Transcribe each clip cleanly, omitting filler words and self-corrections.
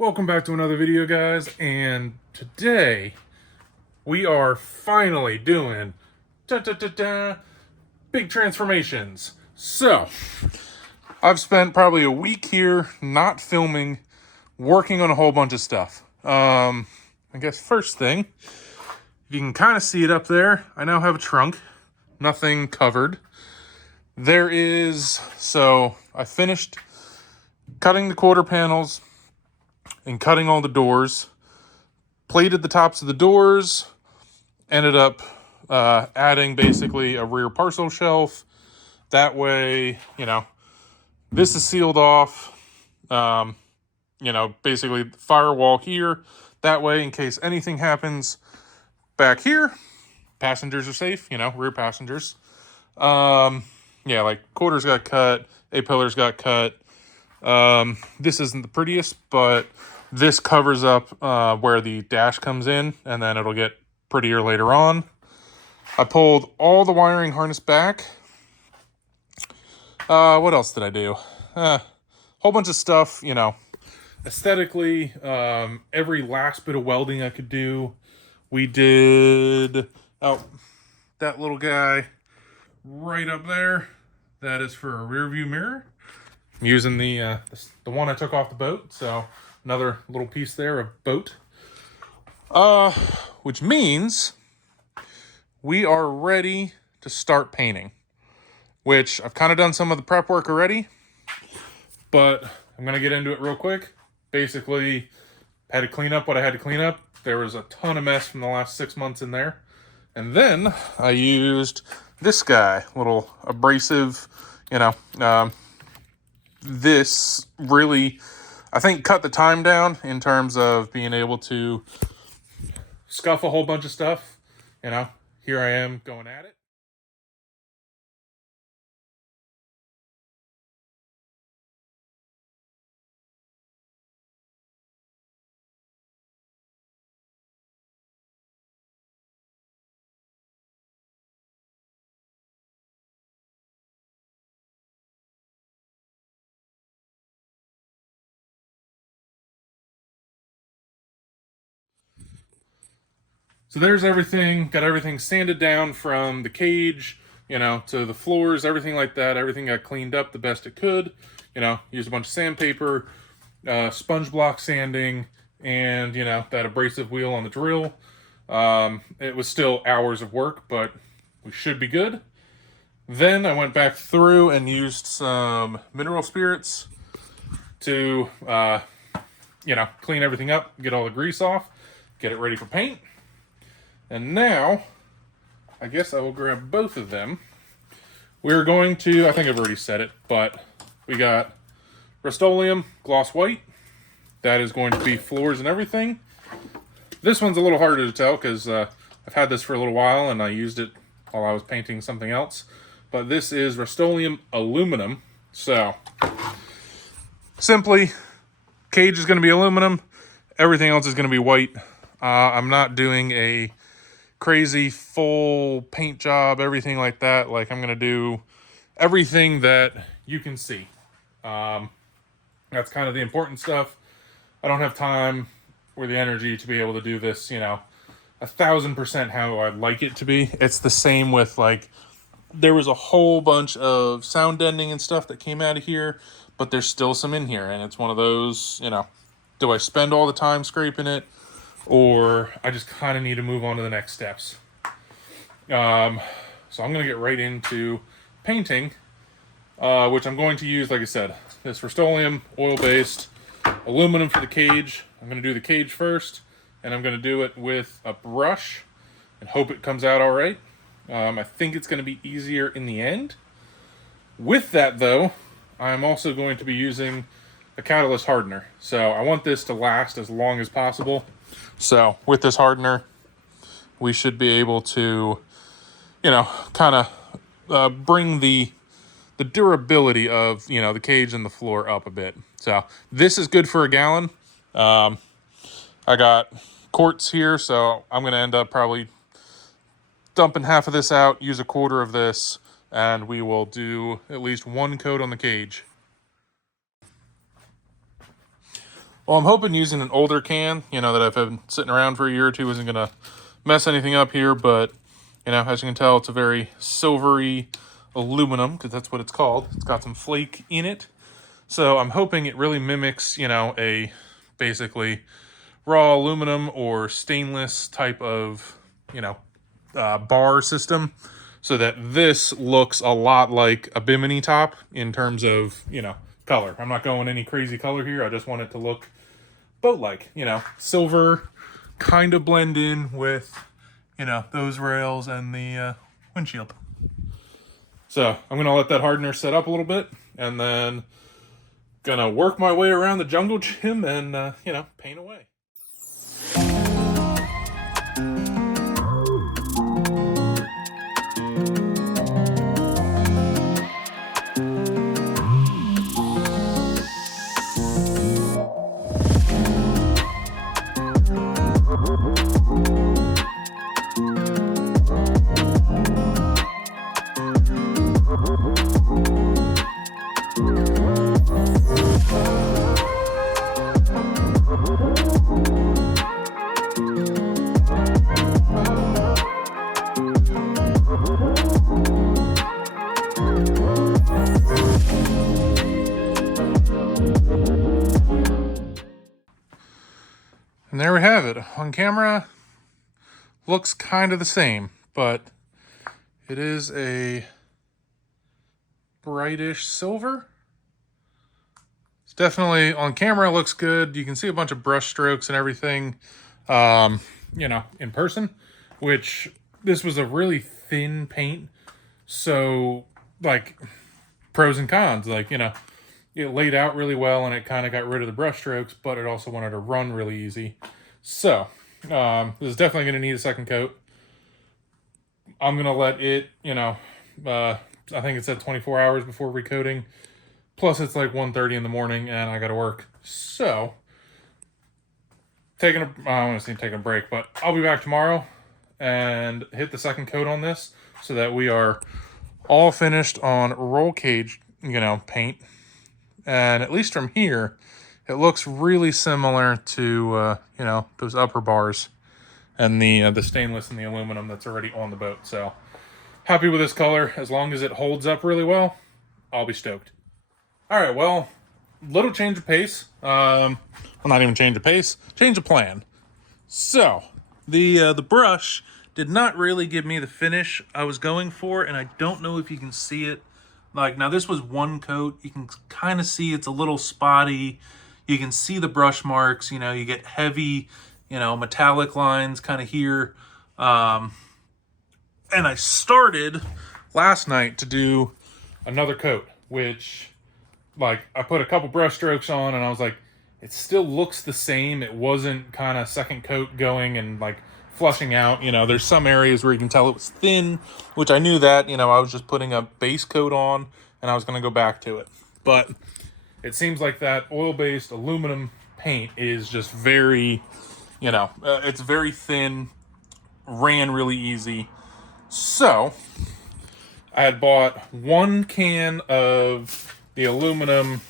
Welcome back to another video, guys, and today we are finally doing big transformations. So I've spent probably a week here not filming, working on a whole bunch of stuff. I guess first thing, you can kind of see it up there. I now have a trunk, nothing covered. So I finished cutting the quarter panels and cutting all the doors, plated the tops of the doors, ended up adding basically a rear parcel shelf. That way, this is sealed off. Basically the firewall here. That way, in case anything happens back here, passengers are safe, rear passengers. Like quarters got cut, A-pillars got cut. This isn't the prettiest, but this covers up where the dash comes in, and then it'll get prettier later on. I pulled all the wiring harness back. What else did I do? Whole bunch of stuff, aesthetically, every last bit of welding I could do. We did, that little guy right up there, that is for a rear view mirror. I'm using the one I took off the boat, so another little piece there of boat. Which means we are ready to start painting, which I've kind of done some of the prep work already, but I'm going to get into it real quick. Basically, had to clean up what I had to clean up. There was a ton of mess from the last 6 months in there. And then I used this guy, little abrasive, this really, I think, cut the time down in terms of being able to scuff a whole bunch of stuff. Here I am going at it. So there's everything, got everything sanded down from the cage, to the floors, everything like that. Everything got cleaned up the best it could. Used a bunch of sandpaper, sponge block sanding, and, that abrasive wheel on the drill. It was still hours of work, but we should be good. Then I went back through and used some mineral spirits to, clean everything up, get all the grease off, get it ready for paint. And now, I guess I will grab both of them. We're going to, I think I've already said it, but we got Rust-Oleum Gloss White. That is going to be floors and everything. This one's a little harder to tell because I've had this for a little while and I used it while I was painting something else. But this is Rust-Oleum Aluminum. So, simply, cage is going to be aluminum. Everything else is going to be white. I'm not doing a crazy full paint job, everything like that. Like, I'm going to do everything that you can see. That's kind of the important stuff. I don't have time or the energy to be able to do this, 1,000% how I'd like it to be. It's the same with, there was a whole bunch of sound deadening and stuff that came out of here, but there's still some in here, and it's one of those, do I spend all the time scraping it, or I just kind of need to move on to the next steps. So I'm going to get right into painting, which I'm going to use, like I said, this Rust-Oleum oil-based aluminum for the cage. I'm going to do the cage first, and I'm going to do it with a brush and hope it comes out all right. I think it's going to be easier in the end. With that, though, I'm also going to be using a catalyst hardener. So I want this to last as long as possible. So with this hardener, we should be able to, kind of bring the durability of, the cage and the floor up a bit. So this is good for a gallon. I got quarts here, so I'm going to end up probably dumping half of this out, use a quarter of this, and we will do at least one coat on the cage. Well, I'm hoping using an older can, you know, that I've been sitting around for a year or two isn't going to mess anything up here. But, you know, as you can tell, it's a very silvery aluminum, because that's what it's called. It's got some flake in it. So I'm hoping it really mimics, you know, a basically raw aluminum or stainless type of, you know, bar system, so that this looks a lot like a Bimini top in terms of, you know, color. I'm not going any crazy color here. I just want it to look boat-like, you know, silver, kind of blend in with, you know, those rails and the windshield. So I'm going to let that hardener set up a little bit, and then gonna work my way around the jungle gym and, you know, paint away. And there we have it. On camera, looks kind of the same, but it is a brightish silver. It's definitely, on camera, it looks good. You can see a bunch of brush strokes and everything, you know, in person, which this was a really thin paint. So, like, pros and cons, like, you know, it laid out really well and it kind of got rid of the brush strokes, but it also wanted to run really easy. So, this is definitely going to need a second coat. I'm going to let it, you know, I think it said 24 hours before recoating. Plus, it's like 1:30 in the morning and I got to work. So, I want to say taking a break, but I'll be back tomorrow and hit the second coat on this so that we are all finished on roll cage, you know, paint. And at least from here, it looks really similar to, you know, those upper bars and the stainless and the aluminum that's already on the boat. So happy with this color. As long as it holds up really well, I'll be stoked. All right, well, little change of pace. Well, not even change of pace, change of plan. So the brush did not really give me the finish I was going for, and I don't know if you can see it. Like, now this was one coat. You can kind of see it's a little spotty. You can see the brush marks. You know, you get heavy, you know, metallic lines kind of here. And I started last night to do another coat, which, like, I put a couple brush strokes on and I was like, it still looks the same. It wasn't kind of second coat going and, like, flushing out. You know, there's some areas where you can tell it was thin, which I knew that, you know, I was just putting a base coat on and I was going to go back to it. But it seems like that oil-based aluminum paint is just very, you know, it's very thin, ran really easy. So I had bought one can of the aluminum,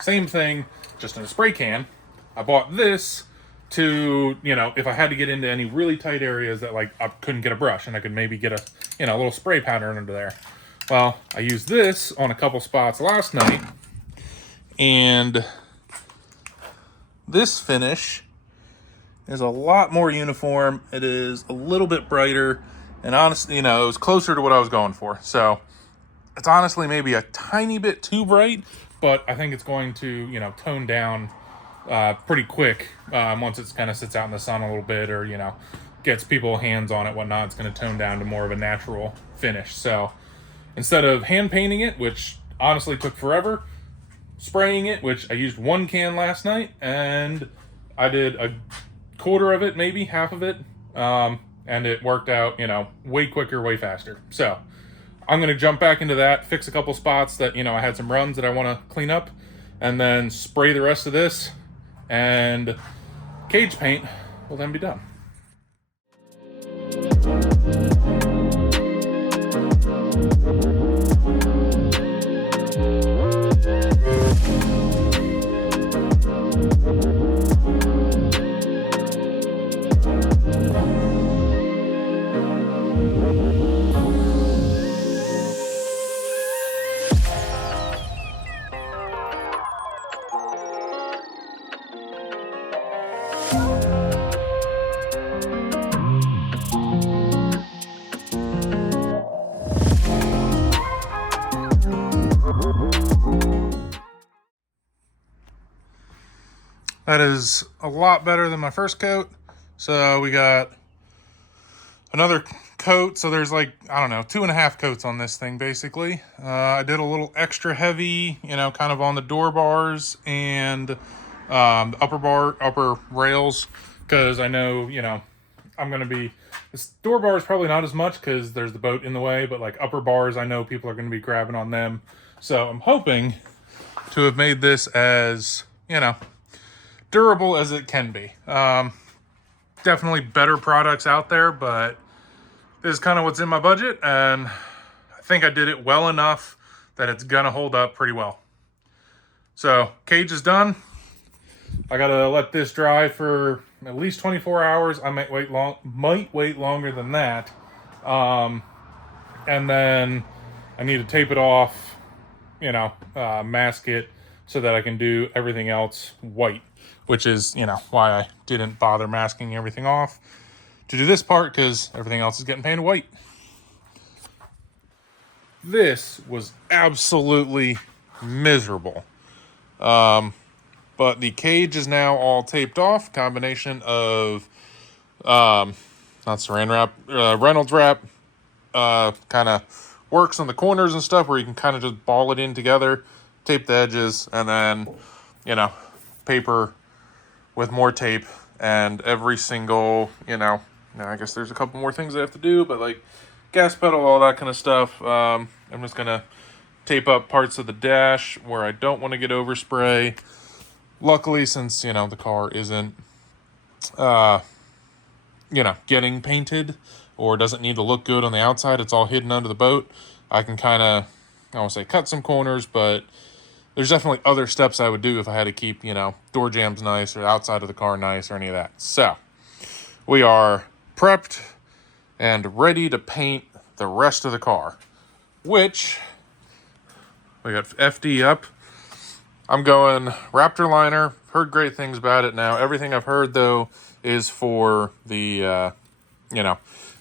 same thing, just in a spray can. I bought this to, you know, if I had to get into any really tight areas that, like, I couldn't get a brush and I could maybe get a, you know, a little spray pattern under there. Well, I used this on a couple spots last night, and this finish is a lot more uniform. It is a little bit brighter, and honestly, you know, it was closer to what I was going for. So it's honestly maybe a tiny bit too bright, but I think it's going to, you know, tone down pretty quick once it kind of sits out in the sun a little bit, or, you know, gets people hands on it, whatnot. It's going to tone down to more of a natural finish. So instead of hand painting it, which honestly took forever, spraying it, which I used one can last night, and I did a quarter of it, maybe half of it, and it worked out, you know, way quicker, way faster. So I'm going to jump back into that, fix a couple spots that, you know, I had some runs that I want to clean up, and then spray the rest of this, and cage paint will then be done. That is a lot better than my first coat. So we got another coat. So there's like, I don't know, 2.5 coats on this thing basically. I did a little extra heavy, kind of on the door bars and the upper rails, because I know, I'm going to be, this door bar is probably not as much because there's the boat in the way, but like upper bars, I know people are going to be grabbing on them. So I'm hoping to have made this as, durable as it can be. Definitely better products out there, but this is kind of what's in my budget, and I think I did it well enough that it's gonna hold up pretty well. So cage is done. I gotta let this dry for at least 24 hours. I might wait longer than that. And then I need to tape it off, mask it so that I can do everything else white, which is, why I didn't bother masking everything off to do this part, because everything else is getting painted white. This was absolutely miserable. But the cage is now all taped off. Combination of, not saran wrap, Reynolds wrap, kind of works on the corners and stuff where you can kind of just ball it in together, tape the edges, and then, paper with more tape, and every single, I guess there's a couple more things I have to do, but like gas pedal, all that kind of stuff. I'm just going to tape up parts of the dash where I don't want to get overspray. Luckily, since, the car isn't, getting painted or doesn't need to look good on the outside, it's all hidden under the boat. I can kind of, I won't say cut some corners, but there's definitely other steps I would do if I had to keep, door jambs nice or outside of the car nice or any of that. So we are prepped and ready to paint the rest of the car, which we got FD up. I'm going Raptor liner. Heard great things about it now. Everything I've heard, though, is for the,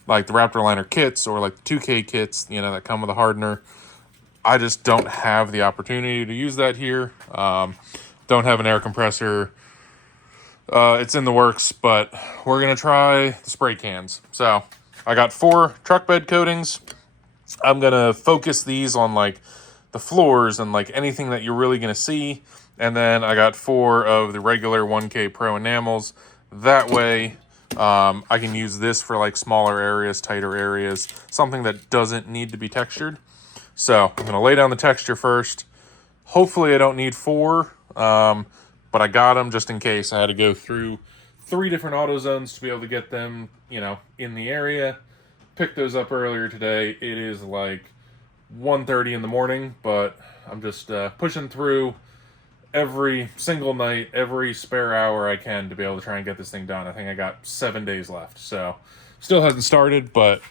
like the Raptor liner kits or like the 2K kits, that come with a hardener. I just don't have the opportunity to use that here. Don't have an air compressor. It's in the works, but we're going to try the spray cans. So I got 4 truck bed coatings. I'm going to focus these on like the floors and like anything that you're really going to see. And then I got 4 of the regular 1K Pro enamels. That way I can use this for like smaller areas, tighter areas, something that doesn't need to be textured. So I'm going to lay down the texture first. Hopefully I don't need 4, but I got them just in case. I had to go through 3 different AutoZones to be able to get them, in the area. Picked those up earlier today. It is like 1:30 in the morning, but I'm just pushing through every single night, every spare hour I can to be able to try and get this thing done. I think I got 7 days left, so still hasn't started, but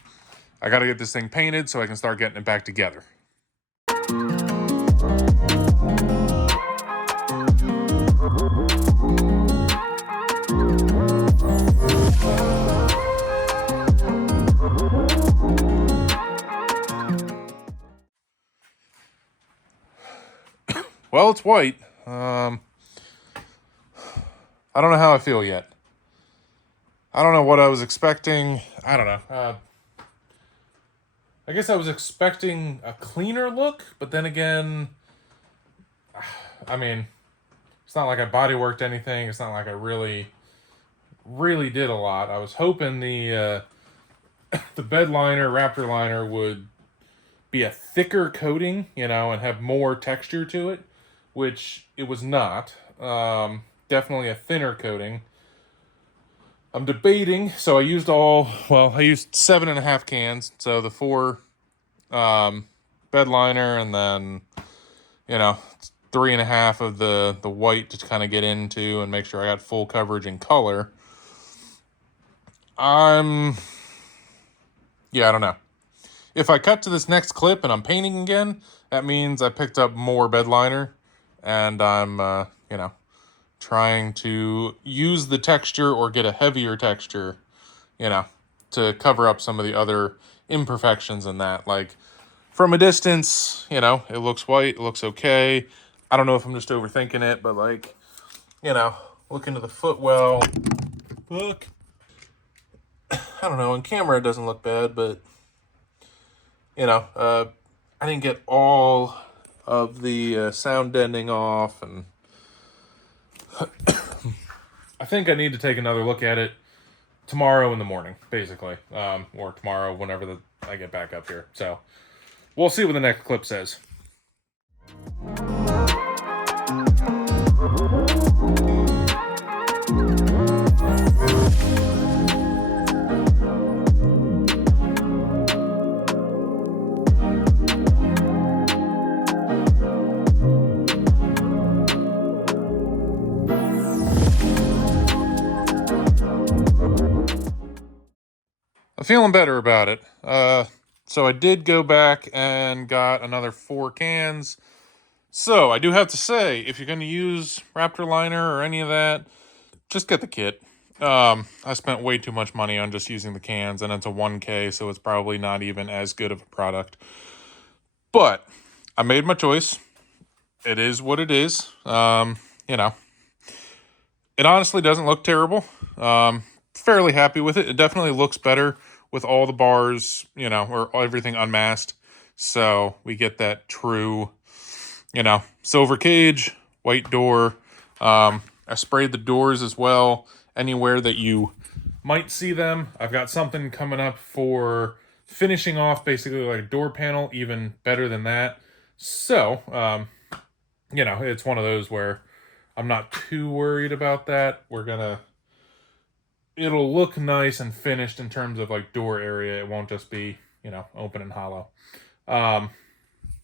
I got to get this thing painted so I can start getting it back together. Well, it's white. I don't know how I feel yet. I don't know what I was expecting. I don't know. I guess I was expecting a cleaner look, but then again, I mean, it's not like I bodyworked anything. It's not like I really did a lot. I was hoping the bed liner, Raptor liner would be a thicker coating, and have more texture to it, which it was not. Definitely a thinner coating. I'm debating, so I used 7.5 cans, so the 4 bed liner, and then 3.5 of the white to kind of get into and make sure I got full coverage in color. I don't know. If I cut to this next clip and I'm painting again, that means I picked up more bed liner, and I'm trying to use the texture or get a heavier texture, to cover up some of the other imperfections in that. Like, from a distance, it looks white, it looks okay. I don't know if I'm just overthinking it, but like, look into the footwell. Look. I don't know, in camera it doesn't look bad, but, you know, I didn't get all of the sound deadening off, and I think I need to take another look at it tomorrow in the morning, basically, or tomorrow whenever I get back up here. So we'll see what the next clip says. I'm feeling better about it. So I did go back and got another 4 cans. So I do have to say, if you're going to use Raptor liner or any of that, just get the kit. I spent way too much money on just using the cans, and it's a 1K, so it's probably not even as good of a product. But I made my choice. It is what it is. You know, it honestly doesn't look terrible. Fairly happy with it. It definitely looks better with all the bars, you know, or everything unmasked. So we get that true, you know, silver cage, white door. I sprayed the doors as well. Anywhere that you might see them. I've got something coming up for finishing off basically like a door panel, even better than that. So, you know, it's one of those where I'm not too worried about that. It'll look nice and finished in terms of like door area. It won't just be, you know, open and hollow. But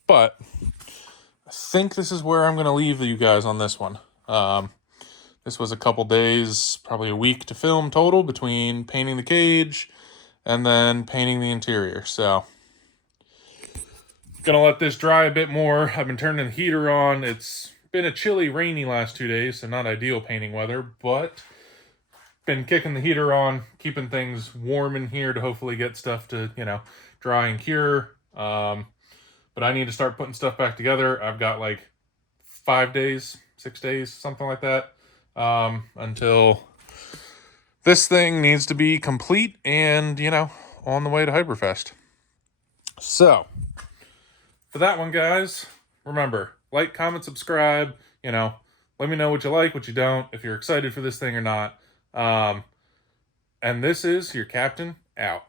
I think this is where I'm going to leave you guys on this one. This was a couple days, probably a week to film total between painting the cage and then painting the interior. So, gonna let this dry a bit more. I've been turning the heater on. It's been a chilly, rainy last 2 days, so not ideal painting weather, but been kicking the heater on, keeping things warm in here to hopefully get stuff to, you know, dry and cure. But I need to start putting stuff back together. I've got like 5 days, 6 days, something like that, until this thing needs to be complete and, you know, on the way to Hyperfest. So, for that one, guys, remember, like, comment, subscribe, you know, let me know what you like, what you don't, if you're excited for this thing or not. And this is your captain out.